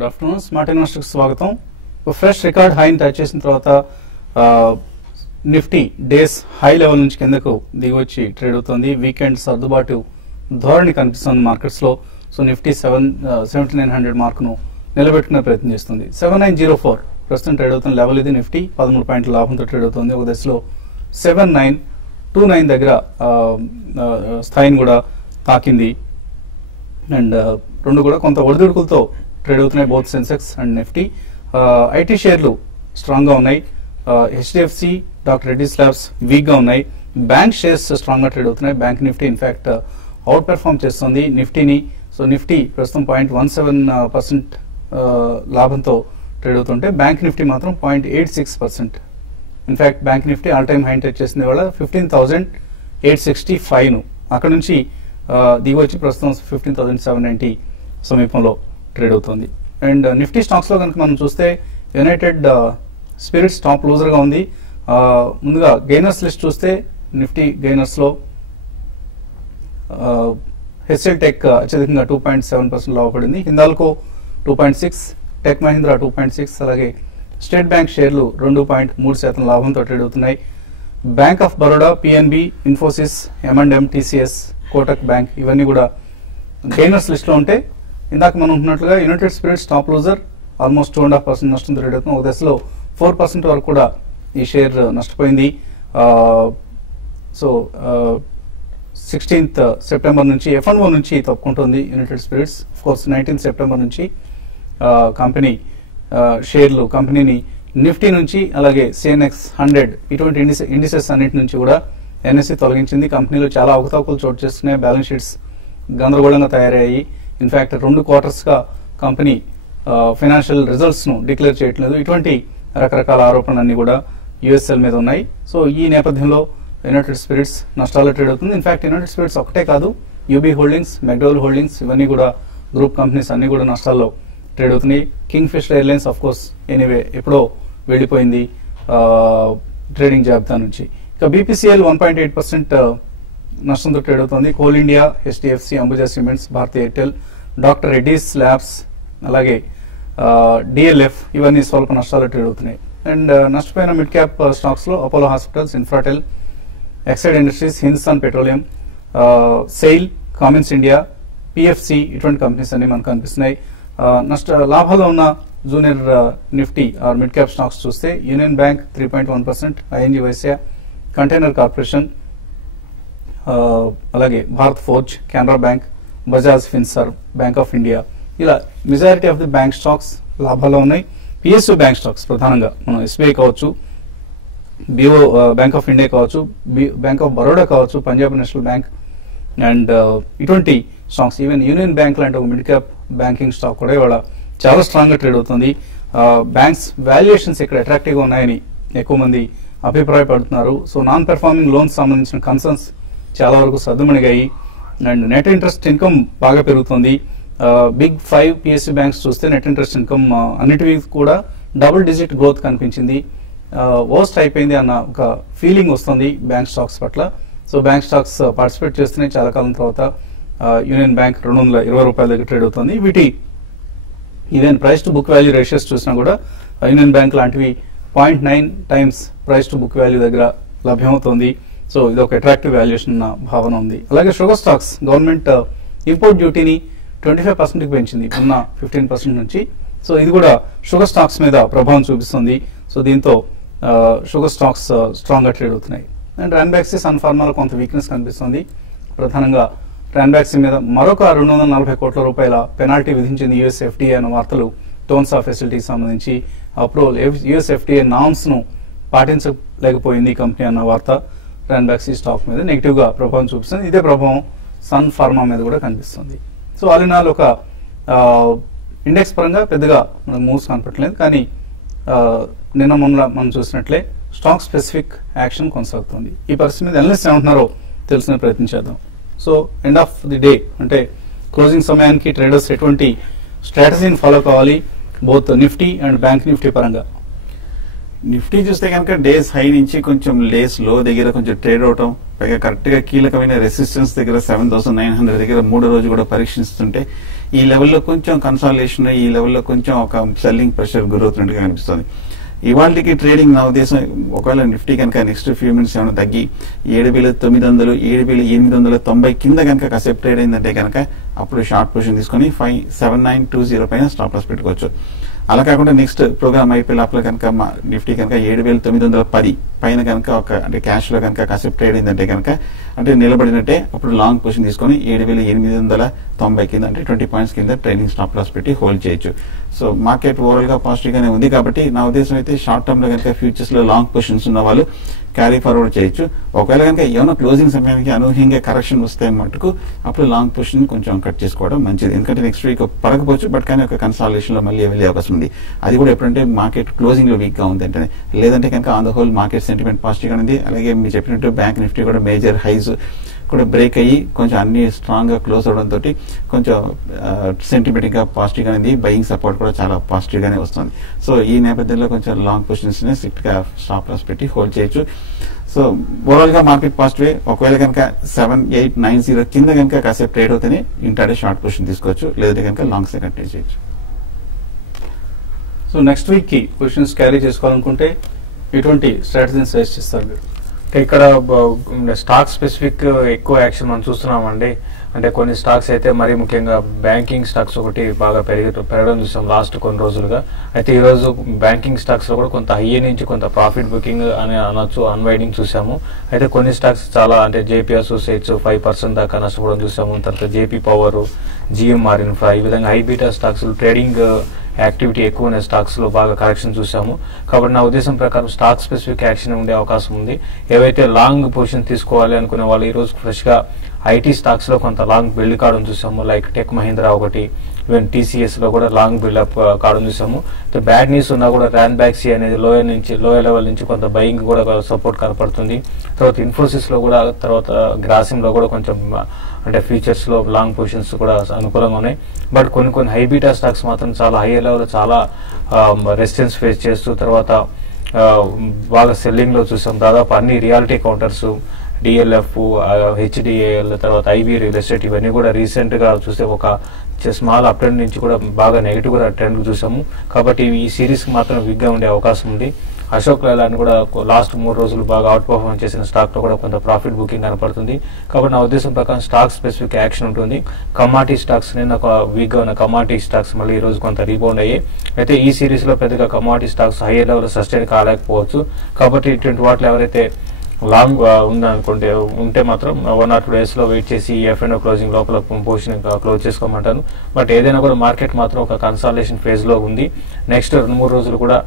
Good afternoon. Smart ఇన్వెస్టర్కి స్వాగతం. Fresh record హైని touch చేసిన తర్వాత నిఫ్టీ డేస్ హై లెవెల్ నుంచి కిందకు దిగొచ్చి ట్రేడ్ అవుతుంది. వీకెండ్ సర్దుబాటు ధోరణి కనిపిస్తుంది మార్కెట్స్ లో. సో నిఫ్టీ 7900 మార్కును నిలబెట్టుకునే ప్రయత్నం చేస్తుంది. 7904 ప్రస్తుతం ట్రేడ్ అవుతున్న లెవెల్ ఇది. నిఫ్టీ 13 పాయింట్ల లాభంతో ట్రేడ్ అవుతుంది. ఒక దశలో 7929 దగ్గర స్థాయిని కూడా తాకింది. అండ్ రెండు కూడా కొంత ఒడిదుడుకులతో ట్రేడ్ అవుతున్నాయి, both Sensex and Nifty. IT షేర్లు స్ట్రాంగ్ గా ఉన్నాయి. HDFC, doctor Reddy's labs weak గా ఉన్నాయి. బ్యాంక్ షేర్స్ స్ట్రాంగ్ గా ట్రేడ్ అవుతున్నాయి. Bank Nifty in fact outperform చేస్తుంది నిఫ్టీని. సో నిఫ్టీ ప్రస్తుతం 0.17% లాభంతో ట్రేడ్ అవుతుంటే బ్యాంక్ నిఫ్టీ మాత్రం 0.86%. In fact bank Nifty all time high touch చేసింది వాళ్ళ 15,865 ను. అక్కడ నుంచి దిగి వచ్చి ప్రస్తుతం 15,790 సమీపంలో ట్రేడ్ అవుతుంది. అండ్ నిఫ్టీ స్టాక్స్ లో కనుక మనం చూస్తే యునైటెడ్ స్పిరిట్స్ టాప్ లూజర్ గా ఉంది. ముందుగా గెయినర్స్ లిస్ట్ చూస్తే నిఫ్టీ గెయినర్స్ లో హెచ్ఎల్ టెక్ అత్యధికంగా 2.7% లాభపడింది. హిందాల్కో 2.6, టెక్ మహీంద్రా 2.6, అలాగే స్టేట్ బ్యాంక్ షేర్లు 2.3% లాభంతో ట్రేడ్ అవుతున్నాయి. Bank of Baroda, PNB, Infosys, M&M, TCS, Kotak bank ఇవన్నీ కూడా గెయినర్స్ లిస్ట్ లో ఉంటే, ఇందాక మనం ఉన్నట్లుగా United spirits top loser almost 2.5% నష్టం ట్రేడ్ అవుతుంది. ఒక దశలో 4% వరకు కూడా ఈ షేర్ నష్టపోయింది. సో 16th సెప్టెంబర్ నుంచి F&O నుంచి తప్పుకుంటుంది United Spirits. Of course 19th September నుంచి కంపెనీ షేర్లు కంపెనీని నిఫ్టీ నుంచి అలాగే CNX 100 ఇటువంటి ఇండిసెస్ అన్నిటి నుంచి కూడా NSE తొలగించింది. కంపెనీలో చాలా అవకతవకలు చోటు చేసుకున్నాయి. బ్యాలెన్స్ షీట్స్ గందరగోళంగా తయారయ్యాయి. ఇన్ఫాక్ట్ 2 క్వార్టర్స్ గా కంపెనీ ఫైనాన్షియల్ రిజల్ట్స్ ను డిక్లేర్ చేయట్లేదు. ఇటువంటి రకరకాల ఆరోపణలన్నీ కూడా USL మీద ఉన్నాయి. సో ఈ నేపథ్యంలో యునైటెడ్ స్పిరిట్స్ నష్టాల్లో ట్రేడ్ అవుతుంది. ఇన్ఫాక్ట్ యునైటెడ్ స్పిరిట్స్ ఒకటే కాదు, UB హోల్డింగ్స్, మెక్డోవెల్ హోల్డింగ్స్ ఇవన్నీ కూడా గ్రూప్ కంపెనీస్ అన్ని కూడా నష్టాల్లో ట్రేడ్ అవుతున్నాయి. Kingfisher airlines of course anyway ఎప్పుడో వెళ్ళిపోయింది ట్రేడింగ్ జాబితా నుంచి. ఇక BPCL 1.8% నష్టంతో ట్రేడ్ అవుతుంది. Coal India, HDFC, Ambuja cements, Bharti Airtel, doctor Reddy's labs అలాగే DLF ఇవన్నీ స్వల్ప నష్టాలు ట్రేడ్ అవుతున్నాయి. అండ్ నష్టపోయిన మిడ్ క్యాప్ స్టాక్స్ లో Apollo hospitals, Infratel, Exide Industries, Hindustan petroleum, SAIL, Cummins India, PFC ఇటువంటి కంపెనీస్ అన్ని మనకు కనిపిస్తున్నాయి. లాభాల్లో ఉన్న junior Nifty or mid cap stocks చూస్తే Union Bank 3.1%, ING Vysya, container corporation, అలాగే Bharat Forge, Canara Bank, Bajaj Finserv, bank of India ఇలా majority of the bank stocks లాభాల్లో ఉన్నాయి. PSU బ్యాంక్ స్టాక్స్ ప్రధానంగా మనం SBI కావచ్చు, BO బ్యాంక్ ఆఫ్ ఇండియా కావచ్చు, బ్యాంక్ ఆఫ్ బరోడా కావచ్చు, పంజాబ్ నేషనల్ బ్యాంక్ అండ్ ఇటువంటి స్టాక్స్, ఈవెన్ యూనియన్ బ్యాంక్ లాంటి ఒక మిడ్ క్యాప్ బ్యాంకింగ్ స్టాక్ కూడా ఇవాళ చాలా స్ట్రాంగ్ గా ట్రేడ్ అవుతుంది. బ్యాంక్స్ వాల్యుయేషన్స్ ఇక్కడ అట్రాక్టివ్ గా ఉన్నాయని ఎక్కువ మంది అభిప్రాయపడుతున్నారు. సో నాన్ పెర్ఫార్మింగ్ లోన్స్ సంబంధించిన కన్సర్న్స్ చాలా వరకు సద్దుమణిగాయి. అండ్ నెట్ ఇంట్రెస్ట్ ఇన్కమ్ బాగా పెరుగుతుంది. బిగ్ 5 PSU బ్యాంక్స్ చూస్తే నెట్ ఇంట్రెస్ట్ ఇన్కమ్ అన్నిటివి కూడా డబుల్ డిజిట్ గ్రోత్ కనిపించింది. వర్స్ట్ అయిపోయింది అన్న ఒక ఫీలింగ్ వస్తుంది బ్యాంక్ స్టాక్స్ పట్ల. సో బ్యాంక్ స్టాక్స్ పార్టిసిపేట్ చేస్తున్నాయి చాలా కాలం తర్వాత. యూనియన్ బ్యాంక్ 220 రూపాయల దగ్గర ట్రేడ్ అవుతుంది. వీటి even price to book value ratios చూసినా కూడా యూనియన్ బ్యాంక్ లాంటివి 0.9 times price to book value దగ్గర లభ్యమవుతుంది. సో ఇది ఒక అట్రాక్టివ్ వాల్యుయేషన్ భావన ఉంది. అలాగే షుగర్ స్టాక్స్, గవర్నమెంట్ ఇంపోర్ట్ డ్యూటీని 25% పెంచింది ఉన్న 15% నుంచి. సో ఇది కూడా షుగర్ స్టాక్స్ మీద ప్రభావం చూపిస్తుంది. సో దీంతో షుగర్ స్టాక్స్ స్ట్రాంగ్ గా ట్రేడ్ అవుతున్నాయి. అండ్ రాన్బాక్సీ, సన్ ఫార్మాలో కొంత వీక్నెస్ కనిపిస్తుంది. ప్రధానంగా రాన్బాక్సీ మీద మరొక 240 కోట్ల రూపాయల పెనాల్టీ విధించింది US FDA అన్న వార్తలు టోన్సా ఫెసిలిటీకి సంబంధించి. అప్రూవల్ US FDA నామ్స్ ను పాటించలేకపోయింది కంపెనీ అన్న వార్త రాన్బాక్సీ స్టాక్ మీద నెగిటివ్ గా ప్రభావం చూపిస్తుంది. ఇదే ప్రభావం సన్ ఫార్మా మీద కూడా కనిపిస్తుంది. సో ఆల్ ఇన్ ఆల్ ఒక ఇండెక్స్ పరంగా పెద్దగా మనకు మూవ్స్ కనపట్లేదు. కానీ నిన్న మొన్న మనం చూసినట్లే స్టాక్ స్పెసిఫిక్ యాక్షన్ కొనసాగుతుంది. ఈ పరిస్థితి మీద అనలిస్ట్ ఏమంటున్నారో తెలుసుకునే ప్రయత్నం చేద్దాం. So end of the day అంటే క్లోజింగ్ సమయానికి ట్రేడర్స్ ఎటువంటి స్ట్రాటజీని ఫాలో కావాలి both Nifty and bank Nifty పరంగా? నిఫ్టీ చూస్తే కనుక డేస్ హై నుంచి కొంచెం లేస్ లో దగ్గర కొంచెం ట్రేడ్ అవటం, పైగా కరెక్ట్ గా కీలకమైన రెసిస్టెన్స్ దగ్గర 7,900 దగ్గర మూడో రోజు కూడా పరీక్షిస్తుంటే ఈ లెవెల్లో కొంచెం కన్సాలిడేషన్, ఈ లెవెల్లో కొంచెం ఒక సెల్లింగ్ ప్రెషర్ గురవుతున్నట్టుగా కనిపిస్తుంది. ఇవాళకి ట్రేడింగ్ నా ఉద్దేశం ఒకవేళ నిఫ్టీ కనుక నెక్స్ట్ ఫ్యూ మినిట్స్ ఏమైనా తగ్గి 7,900 7,890 కింద కనుక కాసేపు ట్రేడ్ అయిందంటే కనుక అప్పుడు షార్ట్ పొజిషన్ తీసుకొని 5,7920 పైన స్టాప్ లాస్ పెట్టుకోవచ్చు. అలా కాకుండా నెక్స్ట్ ప్రోగ్రామ్ అయిపోయి లోపల కనుక నిఫ్టీ కనుక 7,910 పైన కనుక అంటే క్యాష్ లో కనుక కాసేపు ట్రేడ్ అయిందంటే కనుక అంటే నిలబడినట్టే అప్పుడు లాంగ్ పొజిషన్ తీసుకొని 7,890 కింద అంటే 20 పాయింట్స్ కింద ట్రేడింగ్ స్టాప్ లాస్ పెట్టి హోల్డ్ చేయొచ్చు. సో మార్కెట్ ఓవరాల్ గా పాజిటివ్ గానే ఉంది కాబట్టి నా ఉద్దేశం అయితే షార్ట్ టర్మ్ లో కనుక ఫ్యూచర్స్ లో లాంగ్ పొజిషన్స్ ఉన్న వాళ్ళు క్యారీ ఫార్వర్డ్ చేయొచ్చు. ఒకవేళ కనుక ఏమైనా క్లోజింగ్ సమయానికి అనూహ్యంగా కరెక్షన్ వస్తే మటుకు అప్పుడు లాంగ్ పొజిషన్ కొంచెం కట్ చేసుకోవడం మంచిది. ఎందుకంటే నెక్స్ట్ వీక్ పడకపోవచ్చు, బట్ కానీ ఒక కన్సాలిడేషన్ లో మళ్ళీ వెళ్ళే అవకాశం ఉంది. అది కూడా ఎప్పుడంటే మార్కెట్ క్లోజింగ్ లో వీక్ గా ఉంది అంటే, లేదంటే కనుక on the whole market sentiment positive గా ఉంది. అలాగే మీరు చెప్పినట్టు బ్యాంక్ నిఫ్టీ కూడా మేజర్ హైస్ కూడా బ్రేక్ అయ్యి కొంచెం అన్ని స్ట్రాంగ్ గా క్లోజ్ అవడంతో కొంచెం సెంటిమెంట్ గా పాజిటివ్ గా ఉంది. బయింగ్ సపోర్ట్ కూడా చాలా పాజిటివ్ గానే వస్తుంది. సో ఈ నేపథ్యంలో కొంచెం లాంగ్ పొజిషన్స్ ని స్ట్రిక్ట్ గా స్టాప్ లాస్ పెట్టి హోల్డ్ చేయొచ్చు. సో ఓవరాల్ గా మార్కెట్ పాజిటివ్. ఒకవేళ కనుక 7,890 కింద కనుక కాసేపు ట్రేడ్ అవుతేనే ఇంటర్డే షార్ట్ పొజిషన్ తీసుకోవచ్చు, లేదంటే కనుక లాంగ్స్ కంటిన్యూ చేయొచ్చు. సో నెక్స్ట్ వీక్ కి పొజిషన్స్ క్యారీ చేసుకోవాలనుకుంటే ఎటువంటి స్ట్రాటజీని సజెస్ట్ చేస్తారు మీరు? ఇక్కడ స్టాక్ స్పెసిఫిక్ ఎక్కువ యాక్షన్ మనం చూస్తున్నామండి. అంటే కొన్ని స్టాక్స్ అయితే మరీ ముఖ్యంగా బ్యాంకింగ్ స్టాక్స్ ఒకటి బాగా పెరగడం చూసాం లాస్ట్ కొన్ని రోజులుగా. అయితే ఈ రోజు బ్యాంకింగ్ స్టాక్స్ లో కూడా కొంత హై నుంచి కొంత ప్రాఫిట్ బుకింగ్ అని అనొచ్చు, అన్వైడింగ్ చూసాము. అయితే కొన్ని స్టాక్స్ చాలా అంటే జేపీ అసోసియేట్స్ 5% దాకా నష్టపోవడం చూసాము. తర్వాత జేపీ పవర్, జిఎంఆర్ ఇన్ఫ్రా, ఈ విధంగా high beta stocks trading activity ఎక్కువ ఉన్న స్టాక్స్ లో బాగా కరెక్షన్ చూసాము. కాబట్టి నా ఉద్దేశం ప్రకారం స్టాక్ స్పెసిఫిక్ యాక్షన్ ఉండే అవకాశం ఉంది. ఏవైతే లాంగ్ పొజిషన్ తీసుకోవాలి అనుకునే వాళ్ళు ఈ రోజు ఫ్రెష్ గా ఐటీ స్టాక్స్ లో కొంత లాంగ్ బిల్డ్ కావడం చూసాము. లైక్ టెక్ మహీంద్రా ఒకటి, ఈవెన్ టీసీఎస్ లో కూడా లాంగ్ బిల్డప్ కావడం చూసాము. బ్యాడ్ న్యూస్ ఉన్నా కూడా ర్యాన్ బ్యాక్సీ అనేది లోయర్ లెవెల్ నుంచి కొంత బయింగ్ కూడా సపోర్ట్ కనపడుతుంది. తర్వాత ఇన్ఫోసిస్ లో కూడా, తర్వాత గ్రాసిమ్ లో కూడా కొంచెం అంటే ఫ్యూచర్స్ లో లాంగ్ పొజిషన్స్ కూడా అనుకూలంగా ఉన్నాయి. బట్ కొన్ని హై బీటా స్టాక్స్ మాత్రం చాలా హై లెవెల్ చాలా రెసిస్టెన్స్ ఫేస్ చేస్తూ తర్వాత బాగా సెల్లింగ్ లో చూసాం. దాదాపు అన్ని రియాలిటీ కౌంటర్స్, డిఎల్ఎఫ్, హెచ్డిఏఎల్, తర్వాత ఐబీ రియల్ ఎస్టేట్ ఇవన్నీ కూడా రీసెంట్ గా చూస్తే ఒక స్మాల్ అప్ ట్రెండ్ నుంచి కూడా బాగా నెగిటివ్ గా ట్రెండ్ చూసాము. కాబట్టి ఈ సిరీస్ కి మాత్రం వీక్ గా ఉండే అవకాశం ఉంది. అశోక్ లైలాండ్ కూడా లాస్ట్ 3 రోజులు బాగా అవుట్ పర్ఫార్మ్ చేసిన స్టాక్ లో కూడా కొంత ప్రాఫిట్ బుకింగ్ కనపడుతుంది. కాబట్టి నా ఉద్దేశం ప్రకారం స్టాక్ స్పెసిఫిక్ యాక్షన్ ఉంటుంది. కమాడిటీ స్టాక్స్ నిన్న ఒక వీక్ గా ఉన్న కమాడిటీ స్టాక్స్ మళ్ళీ ఈ రోజు కొంత రీబౌండ్ అయ్యాయి. అయితే ఈ సిరీస్ లో పెద్దగా commodity stocks high level sustain కాలేకపోవచ్చు. కాబట్టి ఇటువంటి వాటిలో ఎవరైతే లాంగ్ ఉంటే మాత్రం 1 or 2 days లో వెయిట్ చేసి F&O క్లోజింగ్ లోపల పొజిషన్ క్లోజ్ చేసుకోమంటాను. బట్ ఏదైనా కూడా మార్కెట్ మాత్రం ఒక కన్సాలిడేషన్ ఫేజ్ లో ఉంది. నెక్స్ట్ 2-3 రోజులు కూడా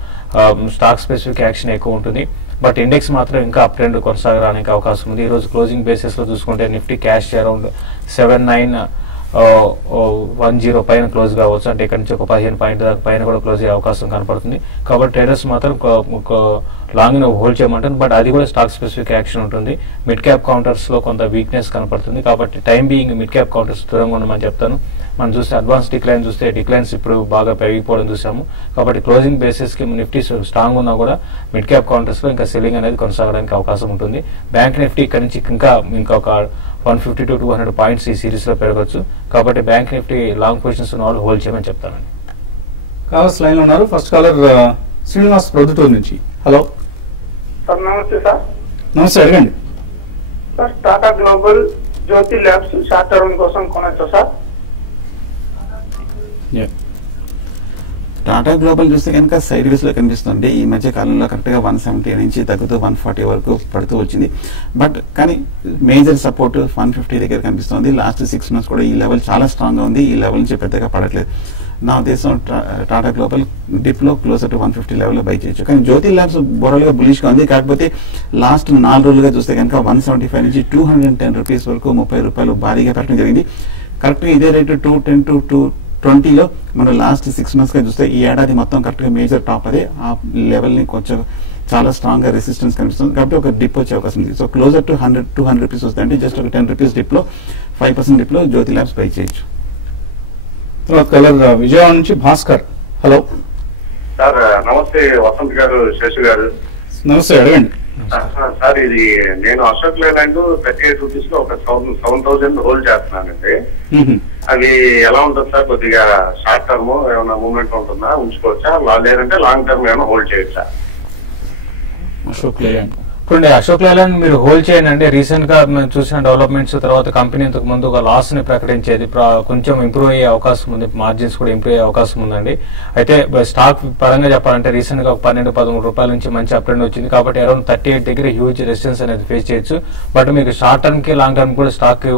స్టాక్ స్పెసిఫిక్ యాక్షన్ ఎక్కువ ఉంటుంది. బట్ ఇండెక్స్ మాత్రం ఇంకా అప్ ట్రెండ్ కొనసాగడానికి అవకాశం ఉంది. ఈ రోజు క్లోజింగ్ బేసిస్ లో చూసుకుంటే నిఫ్టీ క్యాష్ అరౌండ్ 7910 పైన క్లోజ్ కావచ్చు. అంటే ఇక్కడ నుంచి ఒక 15 పాయింట్ దాకా పైన కూడా క్లోజ్ అయ్యే అవకాశం కనపడుతుంది. కాబట్టి ట్రేడర్స్ మాత్రం లాంగ్ హోల్డ్ చేయమంటారు. బట్ అది కూడా స్టాక్ స్పెసిఫిక్ యాక్షన్ ఉంటుంది. మిడ్ క్యాప్ కౌంటర్స్ లో కొంత వీక్నెస్ కనపడుతుంది. కాబట్టి time being mid cap counters దూరంగా ఉండమని చెప్తాను. మనం చూస్తే అడ్వాన్స్ డిక్లైన్స్ ఇప్పుడు బాగా పెరిగిపోవడం చూసాము. కాబట్టి క్లోజింగ్ బేసిస్ కి నిఫ్టీ స్ట్రాంగ్ ఉన్నా కూడా మిడ్ క్యాప్ కౌంటర్స్ లో ఇంకా సెల్లింగ్ అనేది కొనసాగడానికి అవకాశం ఉంటుంది. బ్యాంక్ నిఫ్టీ ఇక్కడ నుంచి ఇంకా ఒక 150 to 200 పాయింట్స్ ఈ సిరీస్ లో పెరగచ్చు. కాబట్టి బ్యాంక్ నిఫ్టీ లాంగ్ పొజిషన్స్ ఉన్న వాళ్ళు హోల్డ్ చేయమని చెప్తానండి. కాలర్స్ లైన్ లో ఉన్నారు. ఫస్ట్ కాలర్ శ్రీనివాస్ ప్రొద్దుటూరు నుంచి. హలో సార్, నమస్తే సార్. నమస్తే, అడగండి సార్. టాటా గ్లోబల్, జ్యోతి ల్యాబ్స్ షార్ట్ టర్మ్ కోసం కొనొచ్చా సార్? టాటా గ్లోబల్ చూస్తే కనుక సైడ్ వేస్ లో కనిపిస్తుంది. ఈ మధ్య కాలంలో కరెక్ట్ గా 170 నుంచి తగ్గుతూ 140 వరకు పడుతూ వచ్చింది. బట్ కానీ మేజర్ సపోర్ట్ 150 దగ్గర కనిపిస్తుంది. లాస్ట్ 6 months కూడా ఈ లెవెల్ చాలా స్ట్రాంగ్ గా ఉంది. ఈ లెవెల్ నుంచి పెద్దగా పడట్లేదు. నా ఉద్దేశం టాటా గ్లోబల్ డిప్ లో క్లోజర్ టు 150 లెవెల్ లో బై చేయొచ్చు. కానీ జ్యోతి ల్యాబ్స్ బోరల్ గా బులిష్ గా ఉంది. కాకపోతే లాస్ట్ 4 రోజులుగా చూస్తే కనుక 175 నుంచి 210 రూపీస్ వరకు 30 రూపాయలు భారీగా పెట్టడం జరిగింది. కరెక్ట్ గా ఇదే రేటు 210 to 220 మనం లాస్ట్ 6 months గా చూస్తే ఈ ఏడాది మొత్తం కరెక్ట్ గా మేజర్ టాప్ అదే. ఆ లెవెల్ ని కొంచెం చాలా స్ట్రాంగ్ గా రెసిస్టెన్స్ కనిపిస్తుంది. కాబట్టి ఒక డిప్ వచ్చే అవకాశం ఉంది. సో క్లోజర్ టు 100-200 రూపీస్ వస్తాయి. అంటే జస్ట్ ఒక 10 రూపీస్ డిప్ లో 5% డిప్ లో జ్యోతి ల్యాబ్స్ బై చేయొచ్చు. తర్వాత కలర్ విజయవాడ నుంచి భాస్కర్. హలో సార్, నమస్తే వసంత్ గారు, శశి గారు. నమస్తే, అడగండి సార్. ఇది నేను అశోక్ లేలాండ్ 38 రూపీస్ లో ఒక 7,000 హోల్డ్ చేస్తున్నానండి. అవి ఎలా ఉంటుంది సార్? కొద్దిగా షార్ట్ టర్మ్ ఏమైనా మూవ్మెంట్ ఉంటుందా, ఉంచుకోవచ్చా? లేదంటే లాంగ్ టర్మ్ ఏమైనా హోల్డ్ చేయొచ్చా? అశోక్ లేలాండ్ ఇప్పుడు అశోక్ లేలాండ్ మీరు హోల్డ్ చేయండి అండి. రీసెంట్ గా మేము చూసిన డెవలప్మెంట్స్ తర్వాత కంపెనీ ఇంతకు ముందు ఒక లాస్ ని ప్రకటించేది, కొంచెం ఇంప్రూవ్ అయ్యే అవకాశం ఉంది, మార్జిన్స్ కూడా ఇంప్రూవ్ అయ్యే అవకాశం ఉందండి. అయితే స్టాక్ పరంగా చెప్పాలంటే రీసెంట్ గా 12-13 రూపాయల నుంచి మంచి అప్ ట్రెండ్ వచ్చింది. కాబట్టి అరౌండ్ 38 దగ్గర హ్యూజ్ రెసిస్టెన్స్ అనేది ఫేస్ చేయొచ్చు. బట్ మీకు షార్ట్ టర్మ్ కి లాంగ్ టర్మ్ కూడా స్టాక్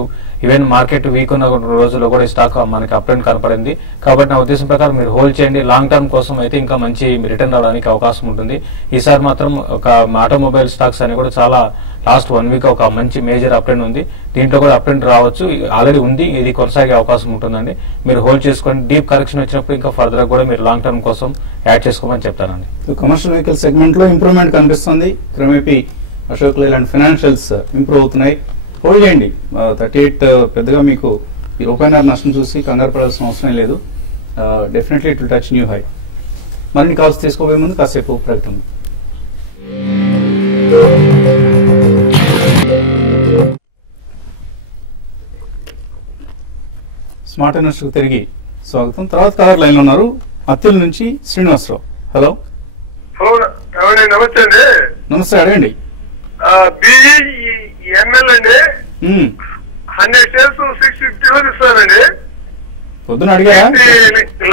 ఈవెన్ మార్కెట్ వీక్ ఉన్న రోజుల్లో కూడా ఈ స్టాక్ మనకి అప్ ట్రెండ్ కనపడింది. కాబట్టి నా ఉద్దేశం ప్రకారం మీరు హోల్డ్ చేయండి. లాంగ్ టర్మ్ కోసం అయితే ఇంకా మంచి రిటర్న్ రావడానికి అవకాశం ఉంటుంది. ఈసారి మాత్రం ఒక ఆటోమొబైల్ స్టాక్స్ అని కూడా చాలా లాస్ట్ 1 వీక్ ఒక మంచి మేజర్ అప్ ట్రెండ్ ఉంది. దీంట్లో కూడా అప్ ట్రెండ్ రావచ్చు, ఆల్రెడీ ఉంది, ఇది కొనసాగే అవకాశం ఉంటుందండి. మీరు హోల్డ్ చేసుకోండి. డీప్ కరెక్షన్ వచ్చినప్పుడు ఇంకా ఫర్దర్ కూడా మీరు లాంగ్ టర్మ్ కోసం యాడ్ చేసుకోమని చెప్తానండి. కమర్షియల్ వెహికల్ సెగ్మెంట్ లో ఇంప్రూవ్మెంట్ కనిపిస్తుంది. క్రమేపీ అశోక్ లేలాండ్ ఫైనాన్షియల్స్ ఇంప్రూవ్ అవుతున్నాయి. హోల్డ్ చేయండి. 38 పెద్దగా మీకు ఈ రూపాయన్నర నష్టం చూసి కంగారు పడాల్సిన అవసరం లేదు. Definitely it will touch new high. మరిన్ని కాల్స్ తీసుకోబోయే ముందు కాసేపు ప్రకటన. స్మార్ట్ ఇన్వెస్టర్ తిరిగి స్వాగతం. తర్వాత కలర్ లైన్ లో ఉన్నారు అత్తిల్ నుంచి శ్రీనివాసరావు. హలో. హలో నమస్తే అండి. నమస్తే, అడగండి. బిఈఎంఎల్ అండి 100 shares 650 ఇస్తారండి. పొద్దున అడిగారా?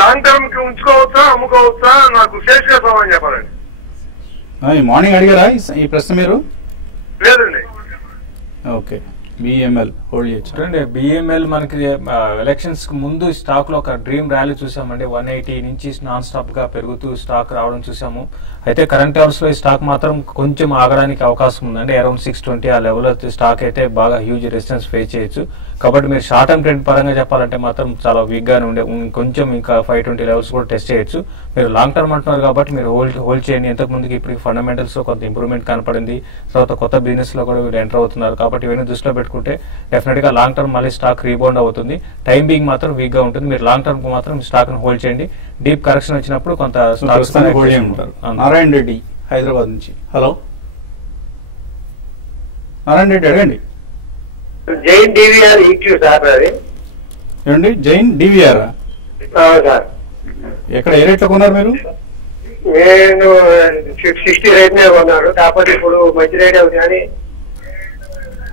లాంగ్ టర్మ్ కి ఉంచుకోవచ్చా అమ్ముకోవచ్చా? నాకు శేష్ గా సమాధానం చెప్పాలండి. మార్నింగ్ అడిగారా ఈ ప్రశ్న మీరు? లేదండి. ఓకే, బిఎంఎల్ హోల్డ్ చేయొచ్చు. చూడండి, బిఎంఎల్ మనకి ఎలక్షన్స్ కు ముందు స్టాక్ లో ఒక డ్రీమ్ ర్యాలీ చూసామండి. 180 నుంచి నాన్ స్టాప్ గా పెరుగుతూ స్టాక్ రావడం చూసాము. అయితే కరెంట్ అవర్స్ లో ఈ స్టాక్ మాత్రం కొంచెం ఆగడానికి అవకాశం ఉందండి. అరౌండ్ 620 ఆ లెవెల్ స్టాక్ అయితే బాగా హ్యూజ్ రెసిస్టెన్స్ ఫేస్ చేయొచ్చు. కాబట్టి మీరు షార్ట్ టర్మ్ ట్రెండ్ పరంగా చెప్పాలంటే మాత్రం చాలా వీక్ గానే ఉండే, కొంచెం ఇంకా 520 లెవెల్స్ కూడా టెస్ట్ చేయొచ్చు. మీరు లాంగ్ టర్మ్ అంటున్నారు కాబట్టి మీరు హోల్డ్ చేయండి. ఇంతకు ముందుకి ఇప్పుడు ఫండమెంటల్స్ లో కొంత ఇంప్రూవ్మెంట్ కనపడింది. తర్వాత కొత్త బిజినెస్ లో కూడా మీరు ఎంటర్ అవుతున్నారు. కాబట్టి ఇవన్నీ దృష్టిలో పెట్టుకుంటే డెఫినెట్ గా లాంగ్ టర్మ్ మళ్ళీ స్టాక్ రీబౌండ్ అవుతుంది. టైం బీయింగ్ మాత్రం వీక్ గా ఉంటుంది. మీరు లాంగ్ టర్మ్ కు మాత్రం స్టాక్ ని హోల్డ్ చేయండి. డీప్ కరెక్షన్ వచ్చినప్పుడు కొంత నారాయణ రెడ్డి హైదరాబాద్ నుంచి. హలో నారాయణ రెడ్డి, అడగండి. జైన్ డివిఆర్ ఈక్యూ సార్ అది. ఏమండి జైన్ డివిఆర్ సార్ ఎక్కడ ఏ రేట్లో కొన్నారు మీరు? నేను 60 రేట్ మీద కొన్నాను. కాకపోతే ఇప్పుడు మంచి రేట్ అవుతుంది కానీ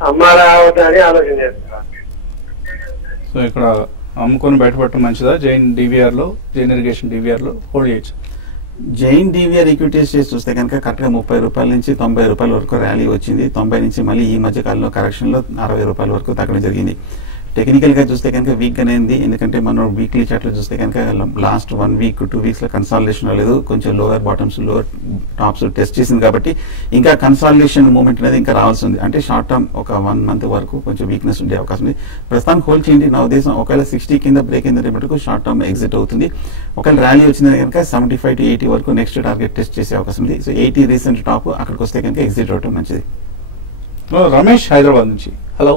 అమ్మారా అవుతా అని ఆలోచన చేస్తున్నాను. సో ఇక్కడ అమ్ముకొని బయటపడటం మంచిదా? జైన్ డివిఆర్ లో, జైన్ ఇరిగేషన్ డివిఆర్ లో హోల్డ్ చేయొచ్చు. జైన్ డివిఆర్ ఈక్విటీస్ చేసి చూస్తే కనుక కరెక్ట్ గా 30 రూపాయల నుంచి 90 రూపాయల వరకు ర్యాలీ వచ్చింది. 90 నుంచి మళ్ళీ ఈ మధ్య కాలంలో కరెక్షన్ లో 60 రూపాయల వరకు తగ్గడం జరిగింది. టెక్నికల్ గా చూస్తే కనుక వీక్ గానే ఉంది. ఎందుకంటే మనం వీక్లీ చార్ట్ లో చూస్తే కనుక లాస్ట్ 1 వీక్ 2 వీక్స్ లో కన్సాలిడేషన్ లేదు, కొంచెం lower bottoms lower tops test చేసింది. కాబట్టి ఇంకా కన్సాలిడేషన్ మూవ్మెంట్ అనేది ఇంకా రావాల్సి ఉంది. అంటే షార్ట్ టర్మ్ ఒక 1 మంత్ వరకు కొంచెం వీక్నెస్ ఉండే అవకాశం ఉంది. ప్రస్తుతానికి హోల్డ్ చేయండి. నా ఉద్దేశం ఒకవేళ 60 కింద బ్రేక్ అయిన రేపటికి షార్ట్ టర్మ్ ఎగ్జిట్ అవుతుంది. ఒకవేళ ర్యాలీ వచ్చింది కనుక 75 to 80 వరకు నెక్స్ట్ టార్గెట్ టెస్ట్ చేసే అవకాశం ఉంది. సో 80 రీసెంట్ టాప్, అక్కడికి వస్తే కనుక ఎగ్జిట్ అవడం మంచిది. రమేష్ హైదరాబాద్ నుంచి. హలో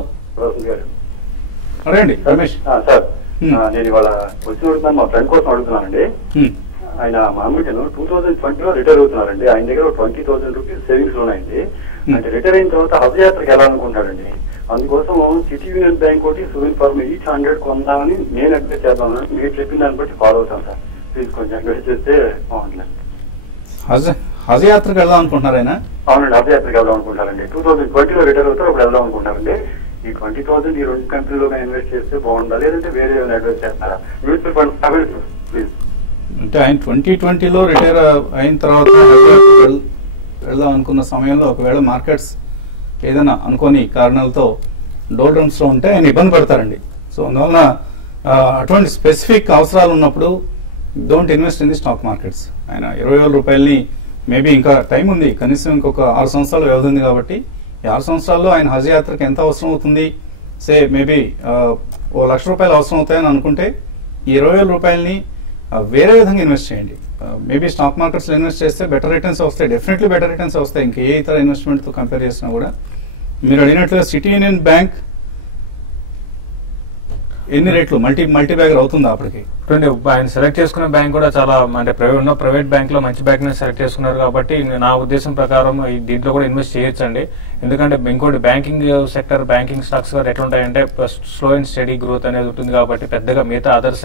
అడగండి రమేష్. సార్ నేను ఇవాళ వచ్చి అడుగుతున్నాను, మా ఫ్రెండ్ కోసం అడుగుతున్నానండి. ఆయన మామూలుగా 2020లో రిటైర్ అవుతున్నారండి. ఆయన దగ్గర 20,000 రూపీస్ సేవింగ్స్ ఉన్నాయండి. అంటే రిటైర్ అయిన తర్వాత హజ్ యాత్రకు వెళ్ళాలనుకుంటాడండి. అందుకోసం సిటీ యూనియన్ బ్యాంక్ ఒకటి సువిన్ ఫార్మ్ ఈచ్ 100 కొందామని నేను అడ్వైజ్ చేద్దామని మీరు చెప్పిన దాన్ని బట్టి ఫాలో అవుతాను సార్. ప్లీజ్ కొంచెం అడ్వైజ్ చేస్తే బాగుంటుంది. హజ్ యాత్రకు వెళ్దాం అనుకుంటున్నారు ఆయన? అవునండి, హజ్ యాత్రకు వెళ్దాం అనుకుంటారండి. 2020లో రిటైర్ అవుతారు, అప్పుడు వెళ్దాం అనుకుంటారండి. ఈ 20,000 ఈ 2 కంపెనీలో ఇన్వెస్ట్ చేస్తే బాగుందా, లేదంటే వేరే ఏమైనా అడ్వైస్ చేస్తున్నారా? Mutual fund please. అంటే ఆయన 2020లో రిటైర్ అయిన తర్వాత వెళ్దాం అనుకున్న సమయంలో ఒకవేళ మార్కెట్స్ ఏదైనా అనుకోని కారణాలతో డోల్ డ్రమ్స్ లో ఉంటే ఆయన ఇబ్బంది పడతారండి. సో అందువలన అటువంటి స్పెసిఫిక్ అవసరాలు ఉన్నప్పుడు don't invest in the stock markets. ఆయన 20,000 రూపాయలని మేబీ ఇంకా టైం ఉంది, కనీసం ఇంకొక 6 సంవత్సరాలు వ్యవధి ఉంది. కాబట్టి ఈ 6 సంవత్సరాల్లో ఆయన హజ్ యాత్రకు ఎంత అవసరం అవుతుంది, సే మేబీ 1,00,000 రూపాయలు అవసరం అవుతాయని అనుకుంటే ఈ 20,000 రూపాయలని వేరే విధంగా ఇన్వెస్ట్ చేయండి. మేబీ స్టాక్ మార్కెట్స్ లో ఇన్వెస్ట్ చేస్తే బెటర్ రిటర్న్స్ వస్తాయి, డెఫినెట్లీ బెటర్ రిటర్న్స్ వస్తాయి. ఇంకా ఏ ఇతర ఇన్వెస్ట్మెంట్ తో కంపేర్ చేసినా కూడా. మీరు అడిగినట్లుగా సిటీ యూనియన్ బ్యాంక్ ఎన్ని రేట్లు మల్టీ బ్యాగర్ అవుతుందా అప్పటికి? ఆయన సెలెక్ట్ చేసుకున్న బ్యాంక్ కూడా చాలా అంటే ప్రైవేట్ బ్యాంక్ లో మంచి బ్యాంక్ ని సెలెక్ట్ చేసుకున్నారు కాబట్టి నా ఉద్దేశం ప్రకారం దీంట్లో కూడా ఇన్వెస్ట్ చేయొచ్చండి. ఎందుకంటే ఇంకోటి బ్యాంకింగ్ సెక్టర్ బ్యాంకింగ్ స్టాక్స్ ఎట్లా ఉంటాయంటే స్లో అండ్ స్టడీ గ్రోత్ అనేది ఉంటుంది కాబట్టి పెద్దగా మిగతా అదర్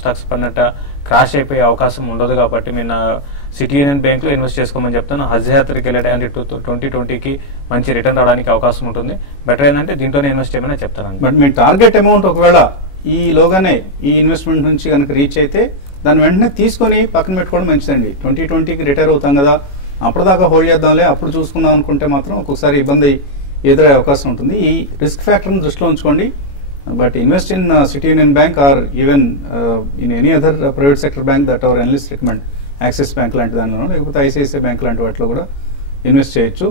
స్టాక్స్ పడినట్టు క్రాష్ అయిపోయే అవకాశం ఉండదు కాబట్టి నేను సిటీ యూనియన్ బ్యాంక్ లో ఇన్వెస్ట్ చేసుకోమని చెప్తాను. హజ్ యాత్రకి వెళ్ళే టైం 2020కి మంచి రిటర్న్ రావడానికి అవకాశం ఉంటుంది. బెటర్ ఏంటంటే దీంట్లోనే ఇన్వెస్ట్ చేయమని చెప్తాను. బట్ మీ టార్గెట్ అమౌంట్ ఒకవేళ ఈలోగానే ఈ ఇన్వెస్ట్మెంట్ నుంచి కనుక రీచ్ అయితే దాన్ని వెంటనే తీసుకొని పక్కన పెట్టుకోవడం మంచిదండి. 2020కి రిటైర్ అవుతాం కదా, అప్పటిదాకా హోల్డ్ చేద్దాంలే అప్పుడు చూసుకుందాం అనుకుంటే మాత్రం ఒక్కొక్కసారి ఇబ్బంది ఎదురయ్యే అవకాశం ఉంటుంది. ఈ రిస్క్ ఫ్యాక్టర్ని దృష్టిలో ఉంచుకోండి. But invest in City Union Bank or even in any other private sector bank that our analyst recommend. Axis Bank లాంటి దానిలో లేకపోతే ఐసిఐసిఐ బ్యాంక్ లాంటి వాటిలో కూడా ఇన్వెస్ట్ చేయొచ్చు.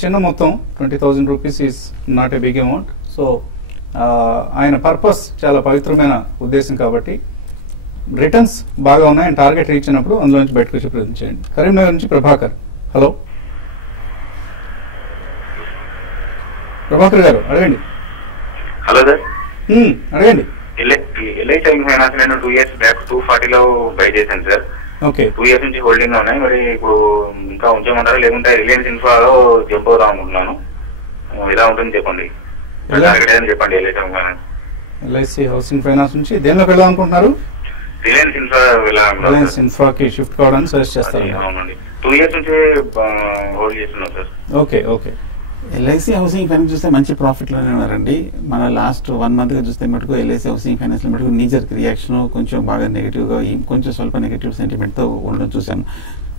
చిన్న మొత్తం 20,000 rupees is not a big amount. So ఆయన పర్పస్ చాలా పవిత్రమైన ఉద్దేశం కాబట్టి రిటర్న్స్ బాగా ఉన్నాయి. ఆయన టార్గెట్ రీచ్ అయినప్పుడు అందులో నుంచి బయటకు వచ్చి ప్రయత్నం చేయండి. కరీంనగర్ నుంచి ప్రభాకర్. హలో ప్రభాకర్ గారు, అడగండి. హలో సార్, అడగండి. ఎల్ఐసి ఫైనాన్స్ నేను 2 years బ్యాక్ 240లో బై చేశాను సార్. ఓకే, 2 years నుంచి హోల్డింగ్ లో ఉన్నాయి. మరి ఇప్పుడు ఇంకా ఉంచమంటారా లేకుంటే రిలయన్స్ ఇన్ఫ్రాలో జంప్ అవుదాం అనుకుంటున్నాను. ఇలా ఉంటుంది చెప్పండి. చెప్పండి. ఎల్ఐసి హౌసింగ్ ఫైనాన్స్ నుంచి దేనిలోకి వెళ్దాం అనుకుంటున్నారు? రిలయన్స్ ఇన్ఫ్రాకి షిఫ్ట్ కావడానికి సజెస్ట్ చేస్తారు. అవునండి, 2 years నుంచి హోల్డ్ చేస్తున్నాం sir. Okay okay. LIC housing finance చూస్తే మంచి ప్రాఫిట్ లోనే ఉన్నారండి. మన లాస్ట్ 1 month గా చూస్తే మటుకు ఎల్ఐసి హౌసింగ్ ఫైనాన్స్ లో మటుకు నీజర్ రియాక్షన్ కొంచెం బాగా నెగిటివ్ గా కొంచెం స్వల్ప నెగిటివ్ సెంటిమెంట్ తో ఉండడం చూసాను.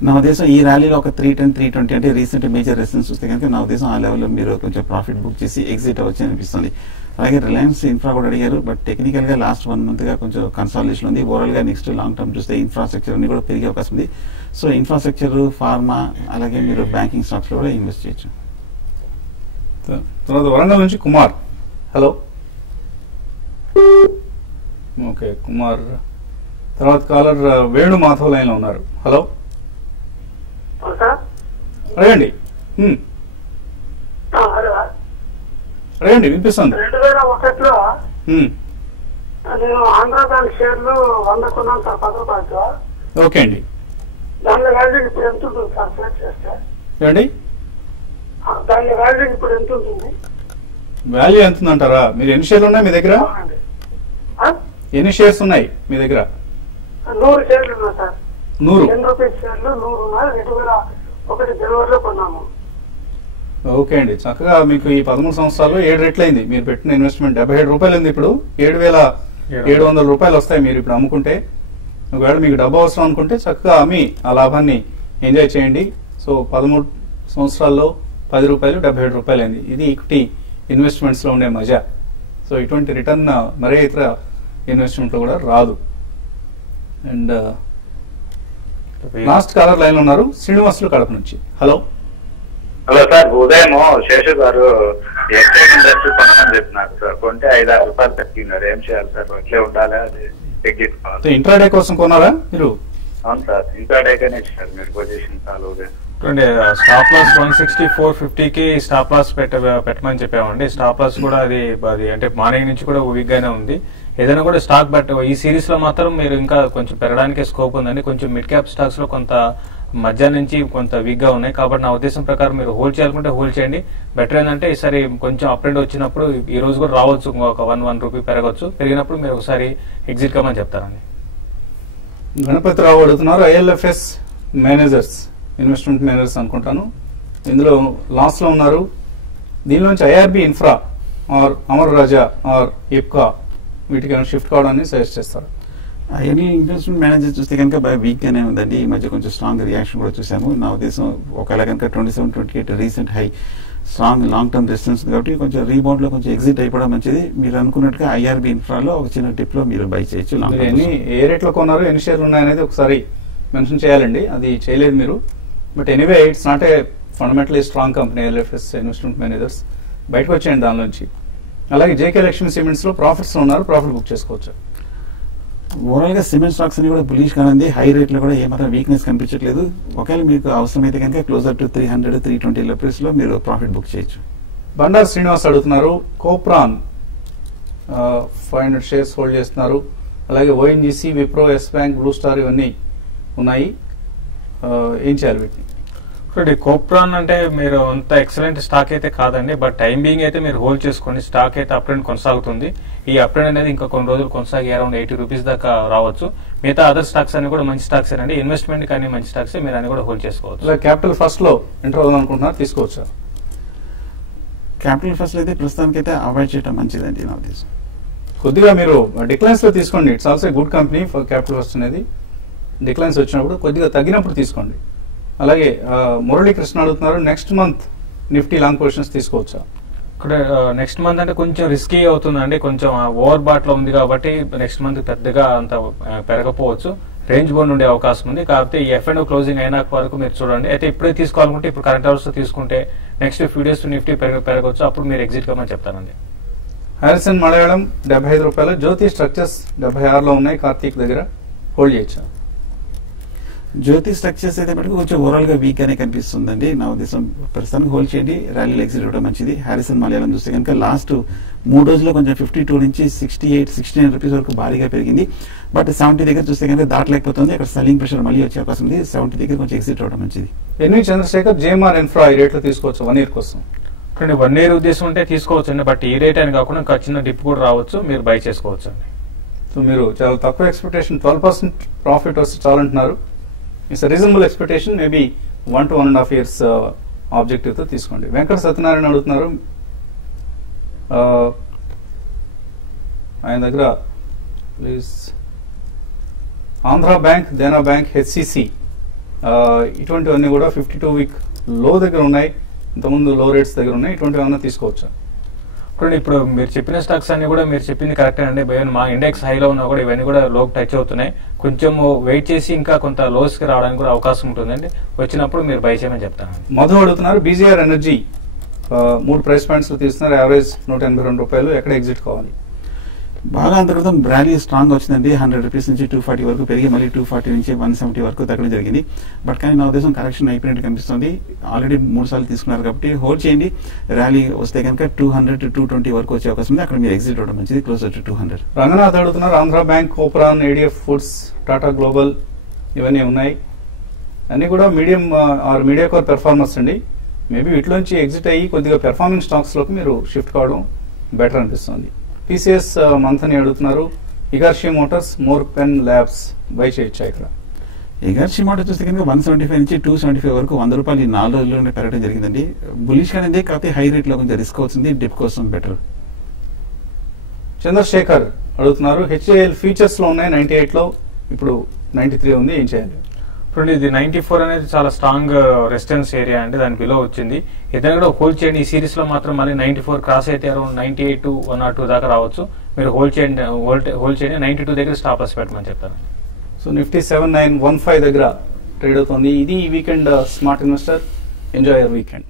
నా ఉద్దేశం ఈ ర్యాలీలో ఒక 310, 320 అంటే రీసెంట్ మేజర్ రెసిడెన్స్ చూస్తే కనుక నా ఉద్దేశం ఆ లెవెల్లో మీరు కొంచెం ప్రాఫిట్ బుక్ చేసి ఎగ్జిట్ అవ్వచ్చు అనిపిస్తుంది. అలాగే రిలయన్స్ ఇన్ఫ్రా కూడా అడిగారు. బట్ టెక్నికల్ గా లాస్ట్ 1 month గా కొంచెం కన్సాలిడేషన్ ఉంది. ఓవరాల్ గా నెక్స్ట్ లాంగ్ టర్మ్ చూస్తే ఇన్ఫ్రాస్ట్రక్చర్ అన్ని కూడా పెరిగే అవకాశం ఉంది. సో ఇన్ఫ్రాస్ట్రక్చర్, ఫార్మా, అలాగే మీరు బ్యాంకింగ్ స్టాక్స్ లో కూడా ఇన్వెస్ట్ చేయొచ్చు. తర్వాత వరంగల్ నుంచి కుమార్. హలో. ఓకే కుమార్. తర్వాత కాలర్ వేణు మాధవ్ లైన్ లో ఉన్నారు. హలో అడగండి. అడగండి, వినిపిస్తుంది. 2001లో నేను ఆంధ్ర బ్యాంక్ షేర్లు 100 కొన్నాను సార్, 10 రూపాయలతో. ఓకే అండి. దాని వాల్యూ ఇప్పుడు ఎంత ఉంటుంది సార్ సెలెక్ట్ చేస్తే? ఏమండి దాని వాల్యూ ఇప్పుడు ఎంత ఉంటుంది? వాల్యూ ఎంత ఉందంటారా? మీరు ఎన్ని షేర్లు ఉన్నాయి మీ దగ్గర? ఎన్ని షేర్స్ ఉన్నాయి మీ దగ్గర? 100 షేర్లు ఉన్నాయి సార్. 100 రూపీస్ షేర్లు 100 ఉన్నాయి. 2001 జనవరిలో కొన్నాము. ఓకే అండి, చక్కగా మీకు ఈ 13 సంవత్సరాలు 7 రెట్లు అయింది. మీరు పెట్టిన ఇన్వెస్ట్మెంట్ 77 రూపాయలు ఉంది. ఇప్పుడు 7,700 రూపాయలు వస్తాయి మీరు ఇప్పుడు అమ్ముకుంటే. ఒకవేళ మీకు డబ్బు అవసరం అనుకుంటే చక్కగా అమ్మి ఆ లాభాన్ని ఎంజాయ్ చేయండి. సో 13 సంవత్సరాల్లో 10 రూపాయలు 77 రూపాయలు అయింది. ఇది ఈక్విటీ ఇన్వెస్ట్మెంట్స్ లో ఉండే మజా. సో ఇటువంటి రిటర్న్ మరే ఇతర ఇన్వెస్ట్మెంట్ లో కూడా రాదు. అండ్ లాస్ట్ కాలర్ లైన్ లో ఉన్నారు, శ్రీనివాసులు కడప నుంచి. హలో. హలో సార్, ఉదయం శేషు గారు ఎక్సైజ్ ఇండస్ట్రీ కొనమని చెప్తున్నారు సార్. కొంటే 5-6 రూపాయలు తగ్గినారు. ఏం చేయాలి సార్? అట్లే ఉండాలి? అది ఇంట్రాడే కోసం కొన్నారా మీరు? అవును సార్, ఇంట్రాడేగానే ఇచ్చారు మీరు పొజిషన్. చాలా ఉదయం స్టాప్ లాస్ 164.50కి స్టాప్ లాస్ పెట్టమని చెప్పామండి. స్టాప్ లాస్ కూడా అది అంటే మార్నింగ్ నుంచి కూడా వీక్ గానే ఉంది. ఏదైనా కూడా స్టాక్ బట్ ఈ సిరీస్ లో మాత్రం మీరు ఇంకా కొంచెం పెరగడానికి స్కోప్ ఉందండి. కొంచెం మిడ్ క్యాప్ స్టాక్స్ లో కొంత మధ్యాహ్నం నుంచి కొంత వీక్ గా ఉన్నాయి కాబట్టి నా ఉద్దేశం ప్రకారం మీరు హోల్డ్ చేయాలనుకుంటే హోల్డ్ చేయండి. బెటర్ ఏంటంటే ఈసారి కొంచెం అప్ అండ్ వచ్చినప్పుడు ఈ రోజు కూడా రావచ్చు, ఒక 1 రూపీ పెరగచ్చు. పెరిగినప్పుడు మీరు ఒకసారి ఎగ్జిట్ కమని చెప్తారండి. గణపతి రావు అడుగుతున్నారు, ఐఎల్ఎఫ్ఎస్ మేనేజర్స్, ఇన్వెస్ట్మెంట్ మేనేజర్స్ అనుకుంటాను, ఇందులో లాస్ లో ఉన్నారు. దీనిలోంచి IRB infra or Amara Raja or Ipca వీటికి షిఫ్ట్ కావడాన్ని సజెస్ట్ చేస్తారు. ఎనీ ఇన్వెస్ట్మెంట్ మేనేజర్ చూస్తే కనుక వీక్ గానే ఉందండి. ఈ మధ్య కొంచెం స్ట్రాంగ్ రియాక్షన్ కూడా చూసాము. నా ఉద్దేశం ఒకవేళ కనుక 27-28 recent high strong long term resistance కాబట్టి కొంచెం రీబౌండ్ లో కొంచెం ఎగ్జిట్ అయిపోవడం మంచిది. మీరు అనుకున్నట్టుగా ఐఆర్బి ఇన్ఫ్రాలో ఒక చిన్న టిప్ లో మీరు బై చేయొచ్చు. ఏ రేట్ లో కొన్నారు, ఎన్ని షేర్లు ఉన్నాయనేది ఒకసారి మెన్షన్ చేయాలండి. అది చేయలేదు మీరు. But anyway it's not a fundamentally strong company IL&FS investment managers. బయటకు వచ్చేయండి దాని నుంచి. అలాగే జేకే లక్ష్మీ సిమెంట్స్ లో ప్రాఫిట్స్ ఉన్నారు, ప్రాఫిట్ బుక్ చేసుకోవచ్చు. ఓవరాల్ గా సిమెంట్ స్టాక్స్ అని కూడా బులిష్ కానండి. హై రేట్ లో కూడా ఏమాత్రం వీక్నెస్ కనిపించట్లేదు. ఒకవేళ మీకు అవసరమైతే కనుక క్లోజర్ టు 300-320 రూపీస్ లో మీరు ప్రాఫిట్ బుక్ చేయొచ్చు. బండారు శ్రీనివాస్ అడుగుతున్నారు, కోప్రాన్ 500 షేర్స్ హోల్డ్ చేస్తున్నారు. అలాగే ONGC, Wipro, Yes Bank, Blue Star ఇవన్నీ ఉన్నాయి. ఏం చేయాలి వీటిని? ఇప్పుడు కోప్రాన్ అంటే మీరు అంత ఎక్సలెంట్ స్టాక్ అయితే కాదండి, బట్ టైం బీయింగ్ అయితే మీరు హోల్డ్ చేసుకోండి. స్టాక్ అయితే అప్ ట్రెండ్ కొనసాగుతుంది. ఈ అప్ ట్రెండ్ అనేది ఇంకా కొన్ని రోజులు కొనసాగి అరౌండ్ 80 రూపీస్ దాకా రావచ్చు. మిగతా అదర్ స్టాక్స్ అన్ని కూడా మంచి స్టాక్స్ అండి, ఇన్వెస్ట్మెంట్ కానీ మంచి స్టాక్స్, మీరు అన్ని కూడా హోల్డ్ చేసుకోవచ్చు. అలా క్యాపిటల్ ఫస్ట్ లో ఎంటర్ అవుదాం అనుకుంటున్నారు, తీసుకోవచ్చా? క్యాపిటల్ ఫస్ట్ అయితే ప్రస్తుతానికి అయితే అవాయిడ్ చేయడం మంచిదండి నా ఉద్దేశం. కొద్దిగా మీరు డిక్లైన్స్ లో తీసుకోండి. It's also good company for capital first అనేది. డిక్లైన్స్ వచ్చినప్పుడు కొద్దిగా తగ్గినప్పుడు తీసుకోండి. అలాగే మురళీకృష్ణ అడుగుతున్నారు, next month Nifty long positions తీసుకోవచ్చా? ఇక్కడ నెక్స్ట్ మంత్ అంటే కొంచెం రిస్కీ అవుతుందండి, కొంచెం ఓవర్ బాట్ లో ఉంది కాబట్టి నెక్స్ట్ మంత్ పెద్దగా అంత పెరగపోవచ్చు. రేంజ్ బౌండ్ ఉండే అవకాశం ఉంది. కాకపోతే ఈ F&O క్లోజింగ్ అయినా వరకు మీరు చూడండి. అయితే ఇప్పుడే తీసుకోవాలనుకుంటే ఇప్పుడు కరెంట్ అవర్స్ తీసుకుంటే నెక్స్ట్ ఫ్యూ డేస్ నిఫ్టీ పెరగవచ్చు, అప్పుడు మీరు ఎగ్జిట్ కమని చెప్తానండి. హారిసన్ మలయాళం 75 రూపాయలు, జ్యోతి స్ట్రక్చర్స్ 76లో ఉన్నాయి, కార్తీక్ దగ్గర హోల్డ్ చేయొచ్చా? జ్యోతి స్ట్రక్చర్స్ అయితే మటుకు కొంచెం ఓవరాల్ గా వీక్ అనే కనిపిస్తుందండి నా ఉద్దేశం. ప్రస్తుతానికి హోల్డ్ చేయండి, ర్యాలీలో ఎగ్జిట్ ఇవ్వడం మంచిది. హారిసన్ మలయాళం చూస్తే కనుక లాస్ట్ 3 రోజుల్లో కొంచెం 52 నుంచి 68-69 రూపీస్ వరకు భారీగా పెరిగింది. బట్ 70 దగ్గర చూస్తే కనుక దాటలేకపోతుంది. అక్కడ సెల్లింగ్ ప్రెషర్ మళ్ళీ వచ్చే అవకాశం ఉంది. 70 దగ్గర కొంచెం ఎగ్జిట్ అవ్వడం మంచిది. ఎన్వి చంద్రశేఖర్, జేఎంఆర్ ఇన్ఫ్రా ఈ రేట్లో తీసుకోవచ్చు 1 ఇయర్ కోసం? 1 ఇయర్ ఉద్దేశం ఉంటే తీసుకోవచ్చు అండి, బట్ ఈ రేట్ అని కాకుండా ఇంకా చిన్న డిప్ కూడా రావచ్చు, మీరు బై చేసుకోవచ్చు అండి. సో మీరు చాలా తక్కువ ఎక్స్పెక్టేషన్, 12% ప్రాఫిట్ వస్తే చాలంటున్నారు. It's reasonable expectation, maybe 1 to 1.5 years objective తో తీసుకోండి. వెంకట సత్యనారాయణ అడుగుతున్నారు, ఆయన దగ్గర please Andhra bank, Dena bank, HCC ఇటువంటివన్నీ కూడా 52 వీక్ లో దగ్గర ఉన్నాయి, ఇంతకుముందు లో రేట్స్ దగ్గర ఉన్నాయి. ఇటువంటివి ఏమన్నా తీసుకోవచ్చా? ఇప్పుడు మీరు చెప్పిన స్టాక్స్ అన్ని కూడా మీరు చెప్పింది కరెక్టే అండి. మా ఇండెక్స్ హైలో ఉన్నా కూడా ఇవన్నీ కూడా లోకి టచ్ అవుతున్నాయి. కొంచెం వెయిట్ చేసి ఇంకా కొంత లోస్ కి రావడానికి కూడా అవకాశం ఉంటుందండి. వచ్చినప్పుడు మీరు బై చేయమని చెప్తాను. మధు అడుగుతున్నారు, బీజీఆర్ ఎనర్జీ 3 ప్రైస్ పాయింట్స్ లో తీస్తున్నారు, యావరేజ్ 182 రూపాయలు, ఎక్కడ ఎగ్జిట్ కావాలి? బాగా అంత క్రితం ర్యాలీ స్ట్రాంగ్ వచ్చిందండి. 100 రూపీస్ నుంచి 240 వరకు పెరిగి మళ్ళీ 240 నుంచి 170 వరకు తగ్గడం జరిగింది. బట్ కానీ నా ఉద్దేశం కరెక్షన్ అయిపోయినట్టు కనిపిస్తుంది. ఆల్రెడీ 3 సార్లు తీసుకున్నారు కాబట్టి హోల్డ్ చేయండి. ర్యాలీ వస్తే కనుక 200 to 220 వరకు వచ్చే అవకాశం ఉంది. అక్కడ మీరు ఎగ్జిట్ అవ్వడం మంచిది, క్లోజర్ టు 200. రంగనాథ్ అడుగుతున్నారు, Andhra bank, Kopran, ADF foods, Tata global ఇవన్నీ ఉన్నాయి. అన్ని కూడా medium or mediocre performers అండి. మేబీ వీటిలోంచి ఎగ్జిట్ అయ్యి కొద్దిగా పెర్ఫార్మింగ్ స్టాక్స్ లోకి మీరు షిఫ్ట్ కావడం బెటర్ అనిపిస్తుంది. టీసీఎస్ మంథని అడుగుతున్నారు, Igarashi motors, Morepen labs buy చేయొచ్చా ఇక్కడ? ఇగార్షి మోటార్స్ చూస్తే కనుక 175 నుంచి 275 వరకు 100 రూపాయలు ఈ 4 రోజుల్లోనే పెరగడం జరిగిందండి. బులిష్ అనేది కాకపోతే హై రేట్ లో కొంచెం రిస్క్ అవుతుంది, డిప్ కోసం బెటర్. చంద్రశేఖర్ అడుగుతున్నారు, హెచ్ఏఎల్ ఫీచర్స్ లో ఉన్నాయి 98 లో, ఇప్పుడు 93 ఉంది, ఏం చేయాలి? ఇప్పుడు ఇది 94 అనేది చాలా స్ట్రాంగ్ రెసిస్టెన్స్ ఏరియా అండి, దాని బిలో వచ్చింది. ఏదైనా కూడా హోల్డ్ చేయండి. ఈ సిరీస్ లో మాత్రం మళ్ళీ 94 క్రాస్ అయితే అరౌండ్ 98 to 102 దాకా రావచ్చు. మీరు హోల్డ్ చేయండి. 92 దగ్గర స్టాప్ లాస్ పెట్టమని చెప్తాను. సో నిఫ్టీ 7915 దగ్గర ట్రేడ్ అవుతుంది. ఇది ఈ weekend smart investor. Enjoy your weekend.